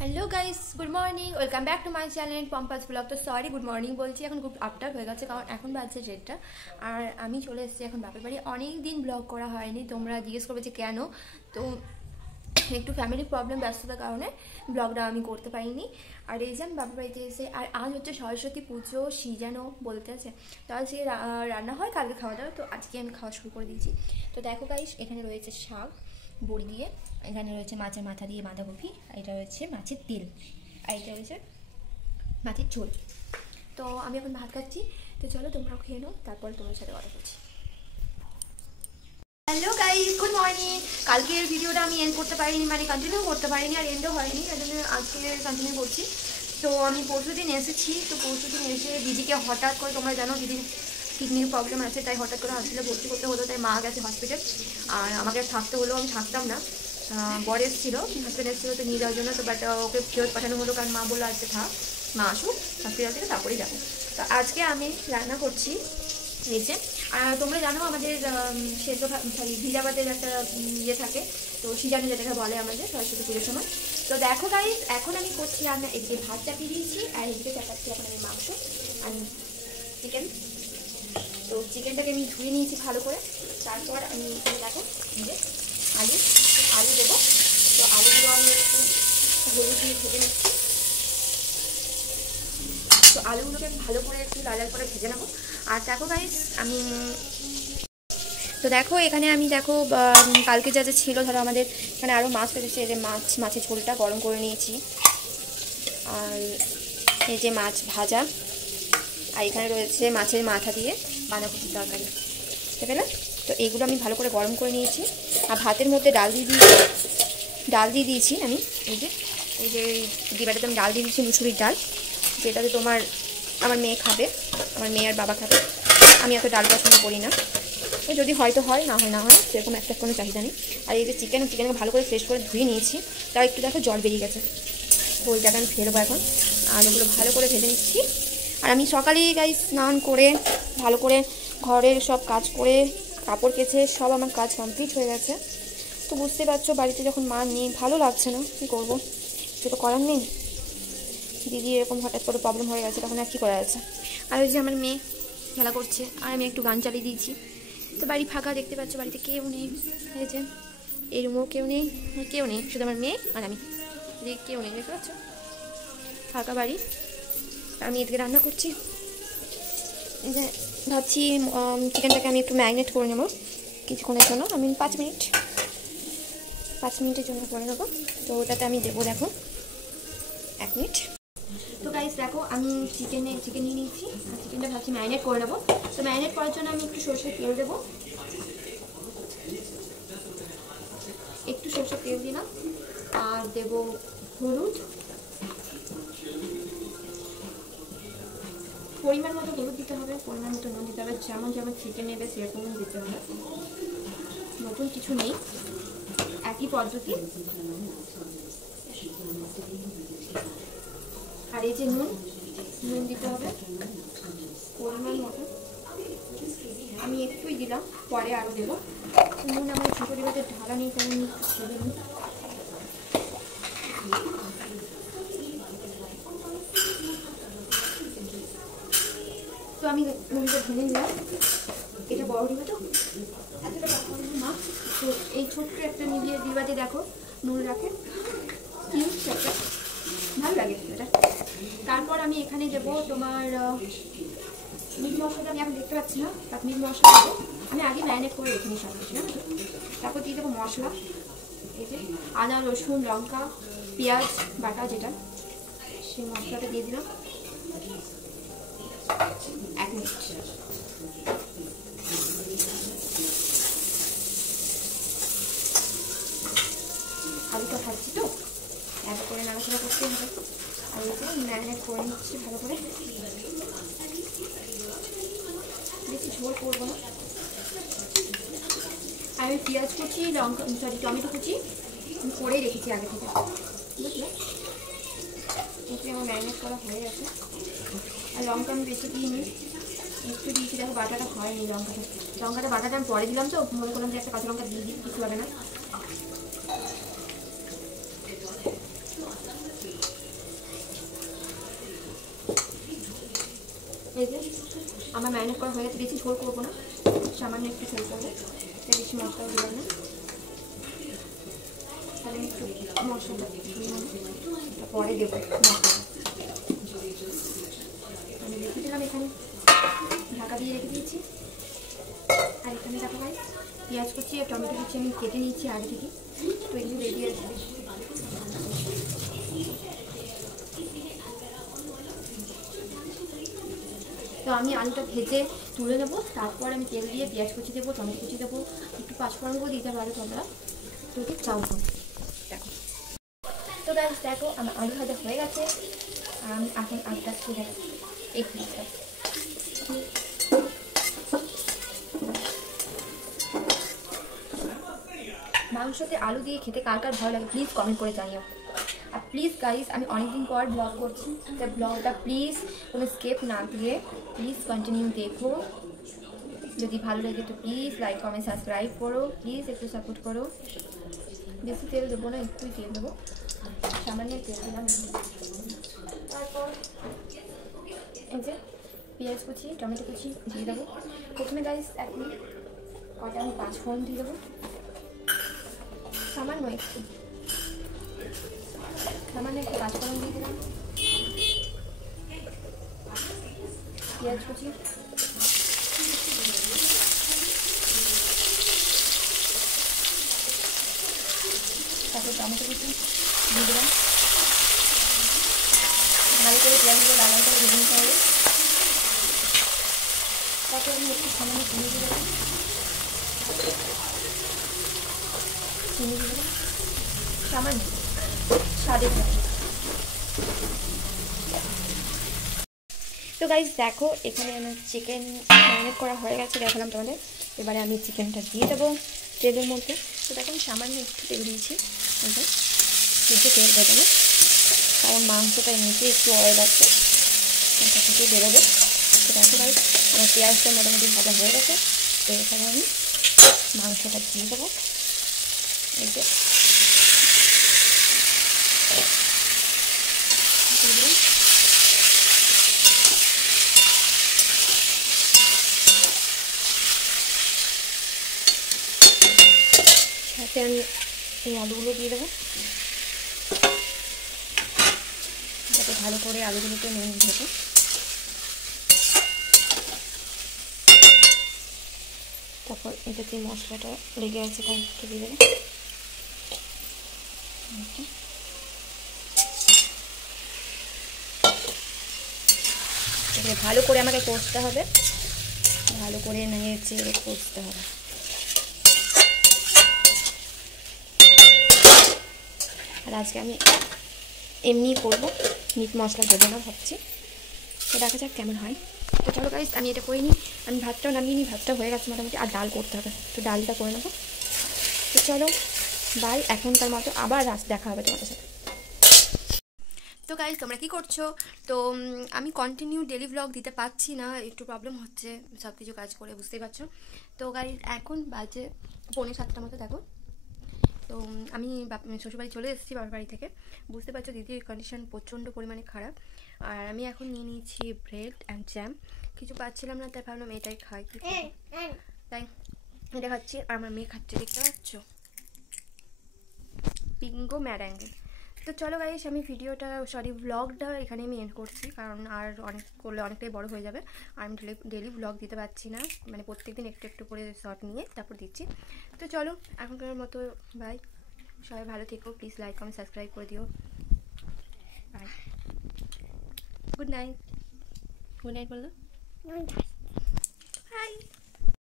Hello guys, good morning, welcome back to my channel Pompa's vlog. তো sorry good morning বলছি, এখন খুব after হয়ে গেছে, কারণ এখন বাজছে 1:30। আর আমি চলে এসেছি এখন বাপের বাড়ি। অনেক দিন ব্লগ করা হয়নি, তোমরা জিজ্ঞেস করবে যে কেন। তো একটু ফ্যামিলি প্রবলেম, ব্যস্ততার কারণে ব্লগটা আমি করতে পারিনি। আর এই যে আমি বাপের বাড়িতে এসে, আর আজ হচ্ছে সরস্বতী পুজো সিজানো বলতে আছে, তো আজকে রান্না হয়, কালকে খাওয়া দাওয়া, তো আজকে আমি খাওয়া শুরু করে দিয়েছি। তো দেখো গাইস, এখানে রয়েছে শাক বড়ি দিয়ে, এখানে রয়েছে মাছের মাথা দিয়ে বাঁধাকপি, আর এটা রয়েছে মাছের তেল, আর এটা রয়েছে মাছের ঝোল। তো আমি এখন ভাত খাচ্ছি, তো চলো তোমরাও খেয়ে নাও, তারপর তোমার সাথে কথা বলছি। Hello guys, good morning. কালকের ভিডিওটা আমি এন্ড করতে পারিনি, মানে কন্টিনিউ করতে পারিনি, আর এন্ডও হয়নি, এই জন্য আজকে কন্টিনিউ করছি। তো আমি পরশুদিন এসেছি, তো পরশুদিন এসে দিদিকে হঠাৎ করে, তোমরা জানো দিদির কিডনির প্রবলেম আছে, তাই হঠাৎ করে হসপিটালে ভর্তি করতে হলো, তাই মা গেছে হসপিটাল, আর আমাকে থাকতে হলো, আমি থাকতাম না। বর এসেছিলো, হাজব্যান্ড এসেছিলো, তো নিয়ে যাওয়ার জন্য, তো বাট ওকে ফেরত পাঠানো হলো, কারণ মা বললো আজকে থাক, মা আসুক হসপিটাল থেকে, তারপরেই যাবো। তো আজকে আমি রান্না করছি নিচে। আর তোমরা জানো আমাদের সেদ্ধ সরি ভিজাবাদের একটা ইয়ে থাকে, তো সিজানো যেটাকে বলে আমাদের সরস্বতী পুজোর সময়। তো দেখো গাইস, এখন আমি করছি রান্না, এদিকে ভাত চাপিয়ে দিয়েছি, আর এদিকে চাপাচ্ছি এখন আমি মাংস আর চিকেন। তো চিকেনটাকে আমি ধুয়ে নিয়েছি ভালো করে, তারপর আমি দেখো যে আলু আলু দেবো। তো আলুগুলো আমি একটু হলুদ দিয়ে ভেজে নিচ্ছি। তো আলুগুলোকে আমি ভালো করে একটু লাল লাল করে ভেজে নেবো। আর দেখো গাইস, আমি তো দেখো এখানে আমি দেখো কালকে যা যা ছিল, ধরো আমাদের এখানে আরও মাছ পেয়েছে, এই যে মাছের ঝোলটা গরম করে নিয়েছি, আর এই যে মাছ ভাজা, আর এখানে রয়েছে মাছের মাথা দিয়ে বাঁধাকপির তরকারি, বুঝতে পেলে? তো এইগুলো আমি ভালো করে গরম করে নিয়েছি। আর ভাতের মধ্যে ডাল দিয়ে দিয়েছি আমি, এই যে ডিবাটাতে আমি ডাল দিয়ে দিয়েছি, মুসুরির ডাল, যেটাতে আমার মেয়ে খাবে, আমার মেয়ে আর বাবা খাবে। আমি এত ডাল পছন্দ করি না, যদি হয়তো হয়, না হয় না হয়, সেরকম একটা কোনো চাহিদা নেই। আর এই যে চিকেনকে ভালো করে ফ্রেশ করে ধুয়ে নিয়েছি, তার একটু দেখো জল বেরিয়ে গেছে, তো ওইটাকে আমি ফেলবো এখন। আর ওগুলো ভালো করে ভেজে নিচ্ছি। আর আমি সকালেই গাইস স্নান করে ভালো করে ঘরের সব কাজ করে কাপড় কেচে সব আমার কাজ কমপ্লিট হয়ে গেছে। তো বুঝতে পারছো, বাড়িতে যখন মা নেই ভালো লাগছে না, কী করবো, কিছু তো করার নেই। দিদি এরকম হঠাৎ করে প্রবলেম হয়ে গেছে, তখন আর কী করা আছে। আর ওই যে আমার মেয়ে খেলা করছে, আর আমি একটু গান চালিয়ে দিয়েছি। তো বাড়ি ফাঁকা, দেখতে পাচ্ছ, বাড়িতে কেউ নেই, হয়েছে এই রুমেও কেউ নেই, শুধু আমার মেয়ে আর আমি, কেউ নেই, দেখতে পাচ্ছ, ফাঁকা বাড়ি। আমি এদিকে রান্না করছি, এই যে ভাবছি চিকেনটাকে আমি একটু ম্যারিনেট করে নেবো কিছুক্ষণের জন্য, আমি 5 মিনিটের জন্য করে নেবো। তো ওটাতে আমি দেবো, দেখো 1 মিনিট। তো গাইস দেখো, আমি চিকেন নিয়ে নিয়েছি, আর চিকেনটা ভাবছি ম্যারিনেট করে নেবো। তো ম্যারিনেট করার জন্য আমি একটু সরষের তেল দেবো, একটু সরষের তেল দিলাম, আর দেবো হলুদ, পরিমাণ মতো হলুদ দিতে হবে, পরিমাণ মতো নুন দিতে হবে, যেমন চিকেন নেবে সেরকম দিতে হবে, নতুন কিছু নেই, একই পদ্ধতি। আর এই যে নুন দিতে হবে পরিমাণ মতো, আমি একটুই দিলাম, পরে আরও দেবো। নুন আমার ছোটো ডিবাতে ঢালা নেই, তেমন দেবেন। তো আমি নুনটা ঢেলে নিলাম, এটা বড় ডিবা তো এতটা মা, তো এই ছোট্ট একটা নিবিয়ে ডিবাতে দেখো নুন রাখে, একটা ভালো লাগে এটা। তারপর আমি এখানে দেবো তোমার মিট মশলাটা, আমি এখন দেখতে পাচ্ছি না, তার মিট মশলা দেবো, আমি আগে ম্যারিনেট করে রেখে নিই সব কিছু, না? তারপর দিয়ে দেবো মশলা, এই যে আদা রসুন লঙ্কা পেঁয়াজ বাটা, যেটা সেই মশলাটা দিয়ে দিলাম, 1 মিনিট। আলুটা ভাজছি তো, এত করে নাড়াচাড়া করতেই হবে। আর এই যে ম্যারিনেট করে নিচ্ছি ভালো করে, বেশি ঝোল করবো না। আর আমি পেঁয়াজ কুচি টমেটো কুচি করেই রেখেছি আগে থেকে, বুঝলে? এতে আমার ম্যারিনেট করা হয়ে গেছে। আর লঙ্কা আমি বেশি দিইনি, একটু দিয়েছি, দেখো বাটাটা হয়নি, লঙ্কাটা বাটাটা আমি পরে দিলাম, তো মনে করলাম যে একটা কাঁচা লঙ্কা দিয়ে দিই, কিছু হবে না। আমার ম্যারিনেট করা হয়ে গেছে, বেশি ঝোল করবো না, সামান্য একটু ঝোল করবো, বেশি মশলাও দিলাম না। তাহলে একটু মশলাটা পরে দেবো মশলাটা। আমি রেখে দিলাম এখানে, ঢাকা দিয়ে রেখে দিয়েছি। আর এখানে দেখো ভাই পেঁয়াজ কুচি আর টমেটো কুচি আমি কেটে নিয়েছি আগে থেকে, তো এগুলো রেডি আছে। তো আমি আলুটা ভেজে তুলে নেবো, তারপর আমি তেল দিয়ে পেঁয়াজ কুচি দেবো, টমেটো কুচি দেবো, একটু পাঁচফোড়নও দিতে পারো তোমরা, তো চাও দেখো। তো গাইস দেখো আমার আলু ভাজা হয়ে গেছে, আর আমি এখন আলুটা তুলে নেবো এই প্লেটটা। মাংসতে আলু দিয়ে খেতে কার কার ভালো লাগে প্লিজ কমেন্ট করে জানিও। আর প্লিজ গাইস আমি অনেকদিন পর ব্লগ করছি, তাই ব্লগটা প্লিজ কোনো স্কিপ না দিয়ে প্লিজ কন্টিনিউ দেখো। যদি ভালো লাগে তো প্লিজ লাইক কমেন্ট সাবস্ক্রাইব করো, প্লিজ একটু সাপোর্ট করো। বেশি তেল দেবো না, একটুই তেল দেবো, সামান্য তেল দিলাম। তারপর এই যে পেঁয়াজ কুচি টমেটো কুচি দিয়ে দেবো। প্রথমে গাইস এখন কটা আমি পাঁচফোড়ন দিয়ে দেবো, সামান্য একটু পাঁচফোড়ন দিয়ে দিলাম। পেঁয়াজ কুচি, তারপর টমেটো কুচি দিয়ে দিলাম। ভালো করে পেঁয়াজগুলো লাল লাল করে ভেজে নিতে হবে। তারপর আমি একটু সামান্য চিনি দিয়ে দেবো, সামান্য স্বাদের জন্য। তো গাইস দেখো এখানে আমার চিকেন ম্যারিনেট করা হয়ে গেছে, দেখালাম তোমাদের। এবারে আমি চিকেনটা দিয়ে দেবো তেলের মধ্যে। তো দেখো আমি সামান্য একটু তেল দিয়েছি, বেশি তেল দেবো না, কারণ মাংসটা নিচে একটু অয়েল আছে, এটা থেকে বেরোবে। তো দেখো গাইস আমার পেঁয়াজটা মোটামুটি ভাজা হয়ে গেছে। তো এখানে আমি মাংসটা দিয়ে দেবো। এই যে সাথে আমি এই আলুগুলো দিয়ে দেবো, যাতে ভালো করে আলুগুলোকে নুন দেবো। তারপর এটাতে মশলাটা লেগে আছে তাই একটু দিয়ে দেবো। ভালো করে আমাকে কষতে হবে, ভালো করে নেড়ে চেড়ে কষতে হবে। আর আজকে আমি এমনি করবো, মিট মশলা দেবো না ভাবছি, তো দেখা যাক কেমন হয়। তো চলো গাইস আমি এটা করে নিই, আমি ভাতটাও নামিয়ে নিই, ভাতটা হয়ে গেছে মোটামুটি, আর ডাল করতে হবে, তো ডালটা করে নেবো। তো চলো বাই, এখনকার মতো আবার দেখা হবে তোমাদের সাথে। তো গাইস তোমরা কি করছো? তো আমি কন্টিনিউ ডেলি ব্লগ দিতে পারছি না, একটু প্রবলেম হচ্ছে সব কিছু কাজ করে, বুঝতেই পারছো। তো গাইস এখন বাজে 6:45 মতো দেখো। তো আমি শ্বশুরবাড়ি চলে এসেছি বাবার বাড়ি থেকে, বুঝতে পারছো দিদির কন্ডিশন প্রচণ্ড পরিমাণে খারাপ। আর আমি এখন নিয়ে নিয়েছি ব্রেড অ্যান্ড জ্যাম, কিছু পাচ্ছিলাম না তাই ভাবলাম এটাই খাই, তাই এটা খাচ্ছি। আর আমার মেয়ে খাচ্ছে, দেখতে পাচ্ছ, বিঙ্গো ম্যারাঙ্গেল। তো চলো গাইস আমি ভিডিওটা ব্লগটা এখানে আমি এন্ড করছি, কারণ আর অনেক করলে অনেকটাই বড় হয়ে যাবে, আর আমি ডেলি ব্লগ দিতে পারছি না, মানে প্রত্যেকদিন একটু একটু করে শর্ট নিয়ে তারপর দিচ্ছি। তো চলো এখনকার মতো বাই, সবাই ভালো থেকো, প্লিজ লাইক কমেন্ট সাবস্ক্রাইব করে দিও, বাই, গুড নাইট বলো, হাই।